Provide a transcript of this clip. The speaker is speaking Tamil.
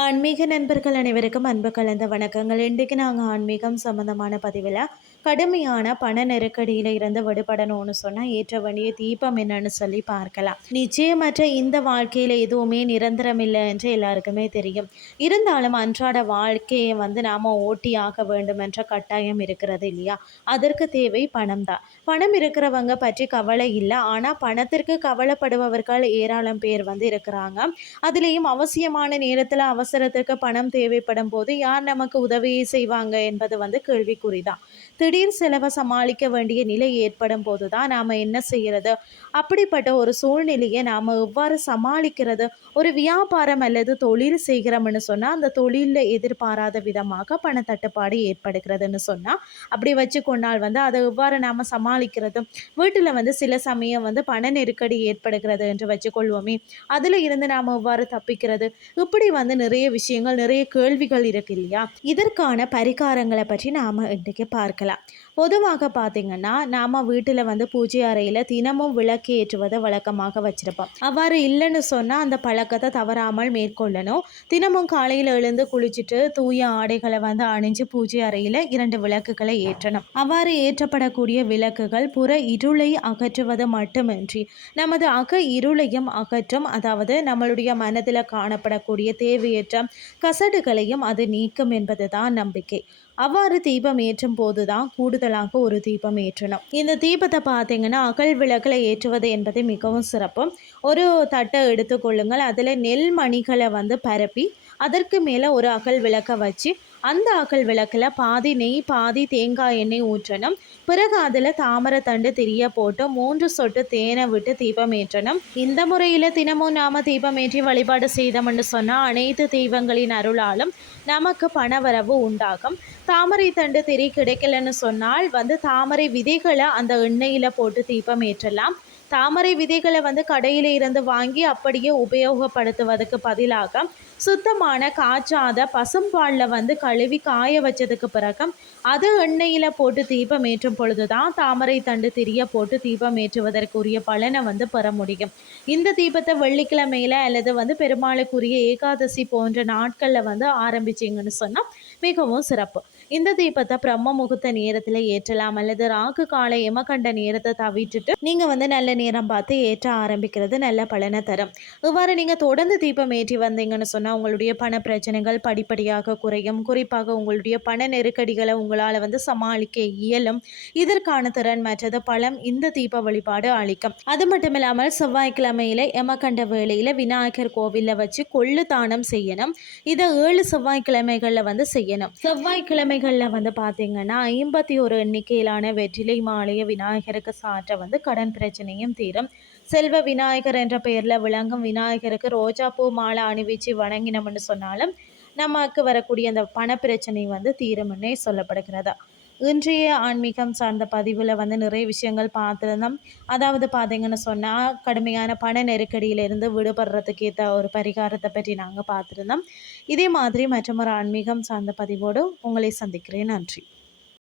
ஆன்மீக நண்பர்கள் அனைவருக்கும் அன்பு கலந்த வணக்கங்கள். இன்றைக்கு நாங்கள் ஆன்மீகம் சம்மந்தமான பதிவில் கடுமையான பண நெருக்கடியில் இருந்து விடுபடணும்னு சொன்னால் ஏற்ற வேண்டிய தீபம் என்னன்னு சொல்லி பார்க்கலாம். நிச்சயமற்ற இந்த வாழ்க்கையில் எதுவுமே நிரந்தரம் இல்லை என்று எல்லாருக்குமே தெரியும். இருந்தாலும் அன்றாட வாழ்க்கையை வந்து நாம் ஓட்டி ஆக வேண்டும் என்ற கட்டாயம் இருக்கிறது இல்லையா? அதற்கு தேவை பணம் தான். பணம் இருக்கிறவங்க பற்றி கவலை இல்லை. ஆனால் பணத்திற்கு கவலைப்படுபவர்கள் ஏராளம் பேர் வந்து இருக்கிறாங்க. அதுலேயும் அவசியமான நேரத்தில் அவசரத்துக்கு பணம் தேவைப்படும் போது யார் நமக்கு உதவியை செய்வாங்க என்பது வந்து கேள்விக்குறிதான். திடீர் செலவை சமாளிக்க வேண்டிய நிலை ஏற்படும் போது தான் நாம் என்ன செய்கிறது அப்படிப்பட்ட ஒரு சூழ்நிலையை நாம் எவ்வாறு சமாளிக்கிறது? ஒரு வியாபாரம் அல்லது தொழில் செய்கிறோம்னு சொன்னால் அந்த தொழிலில் எதிர்பாராத விதமாக பணத்தட்டுப்பாடு ஏற்படுகிறதுன்னு சொன்னால் அப்படி வச்சு கொண்டால் வந்து அதை எவ்வாறு நாம் சமாளிக்கிறது? வீட்டில் வந்து சில சமயம் வந்து பண நெருக்கடி ஏற்படுகிறது என்று வச்சுக்கொள்வோமே அதில் இருந்து நாம் எவ்வாறு தப்பிக்கிறது? இப்படி வந்து நிறைய விஷயங்கள் நிறைய கேள்விகள் இருக்கு இல்லையா? இதற்கான பரிகாரங்களை பற்றி நாம் இன்றைக்கு பார்க்கலாம். பொதுவாக பார்த்திங்கன்னா நாம் வீட்டில் வந்து பூஜை அறையில் தினமும் விளக்கு ஏற்றுவதை வழக்கமாக வச்சுருப்போம். அவ்வாறு இல்லைன்னு சொன்னால் அந்த பழக்கத்தை தவறாமல் மேற்கொள்ளணும். தினமும் காலையில் எழுந்து குளிச்சுட்டு தூய ஆடைகளை வந்து அணிஞ்சு பூஜை அறையில் இரண்டு விளக்குகளை ஏற்றணும். அவ்வாறு ஏற்றப்படக்கூடிய விளக்குகள் புற இருளை அகற்றுவது மட்டுமின்றி நமது அக இருளையும் அகற்றும் அதாவது நம்மளுடைய மனதில் காணப்படக்கூடிய தேவையற்ற கசடுகளையும் அது நீக்கும் என்பதுதான் நம்பிக்கை. அவ்வாறு தீபம் ஏற்றும் போது தான் கூடுதலாக ஒரு தீபம் ஏற்றணும். இந்த தீபத்தை பார்த்தீங்கன்னா அகல் விளக்கில் ஏற்றுவது என்பது மிகவும் சிறப்பு ஒரு தட்டை எடுத்துக்கொள்ளுங்கள் அதில் நெல் மணிகளை வந்து பரப்பி அதற்கு மேலே ஒரு அகல் விளக்கை வச்சு அந்த ஆக்கள் விளக்கில் பாதி நெய் பாதி தேங்காய் எண்ணெய் ஊற்றணும். பிறகு அதில் தாமரை தண்டு திரிய போட்டு மூன்று சொட்டு தேனை விட்டு தீபம் ஏற்றணும். இந்த முறையில் தினமும் நாம் தீபம் ஏற்றி வழிபாடு செய்தோம்னு சொன்னால் அனைத்து தெய்வங்களின் அருளாலும் நமக்கு பணவரவு உண்டாகும். தாமரை தண்டு திரி கிடைக்கலன்னு சொன்னால் வந்து தாமரை விதைகளை அந்த எண்ணெயில் போட்டு தீபம் ஏற்றலாம். தாமரை விதைகளை வந்து கடையில் இருந்து வாங்கி அப்படியே உபயோகப்படுத்துவதற்கு பதிலாக சுத்தமான காய்ச்சாத பசும்பாலில் வந்து கழுவி காய வச்சதுக்கு பிறகு அது எண்ணெயில் போட்டு தீபம் ஏற்றும் பொழுது தான் தாமரை தண்டு திரிய போட்டு தீபம் ஏற்றுவதற்குரிய பலனை வந்து பெற முடியும். இந்த தீபத்தை வெள்ளிக்கிழமையில் அல்லது வந்து பெருமாளுக்குரிய ஏகாதசி போன்ற நாட்களில் வந்து ஆரம்பிச்சிங்கன்னு சொன்னால் மிகவும் சிறப்பு. இந்த தீபத்தை பிரம்ம முகூர்த்த நேரத்தில் ஏற்றலாம் அல்லது ராகு காலை எமகண்ட நேரத்தை தவிட்டுட்டு நீங்கள் வந்து நல்ல நேரம் பார்த்து ஏற்ற ஆரம்பிக்கிறது நல்ல பலனை தரும். இவ்வாறு நீங்கள் தொடர்ந்து தீபம் ஏற்றி வந்தீங்கன்னு சொன்னால் உங்களுடைய பண பிரச்சனைகள் படிப்படியாக குறையும். குறிப்பாக உங்களுடைய பண நெருக்கடிகளை உங்களால் வந்து சமாளிக்க இயலும். இதற்கான திறன் மற்றது பலம் இந்த தீப வழிபாடு அளிக்கும். அது மட்டும் இல்லாமல் செவ்வாய்க்கிழமையில எமகண்ட வேளையில் விநாயகர் கோவிலில் வச்சு கொள்ளு தானம் செய்யணும். இதை ஏழு செவ்வாய்க்கிழமைகளில் வந்து செய்யணும். செவ்வாய்க்கிழமை கிழமைகளில் வந்து பார்த்திங்கன்னா ஐம்பத்தி ஒரு எண்ணிக்கையிலான வெற்றிலை மாலைய விநாயகருக்கு சாற்ற வந்து கடன் பிரச்சனையும் தீரும். செல்வ விநாயகர் என்ற பெயரில் விளங்கும் விநாயகருக்கு ரோஜாப்பூ மாலை அணிவிச்சு வணங்கினோம்னு சொன்னாலும் நமக்கு வரக்கூடிய அந்த பண பிரச்சனை வந்து தீரும்னே சொல்லப்படுகிறதா. இன்றைய ஆன்மீகம் சார்ந்த பதிவில் வந்து நிறைய விஷயங்கள் பார்த்துருந்தோம். அதாவது பார்த்தீங்கன்னு சொன்னால் கடுமையான பண நெருக்கடியிலிருந்து விடுபடுறதுக்கு ஏற்ற ஒரு பரிகாரத்தை பற்றி நாங்கள் பார்த்துருந்தோம். இதே மாதிரி மற்றொரு ஆன்மீகம் சார்ந்த பதிவோடு உங்களை சந்திக்கிறேன். நன்றி.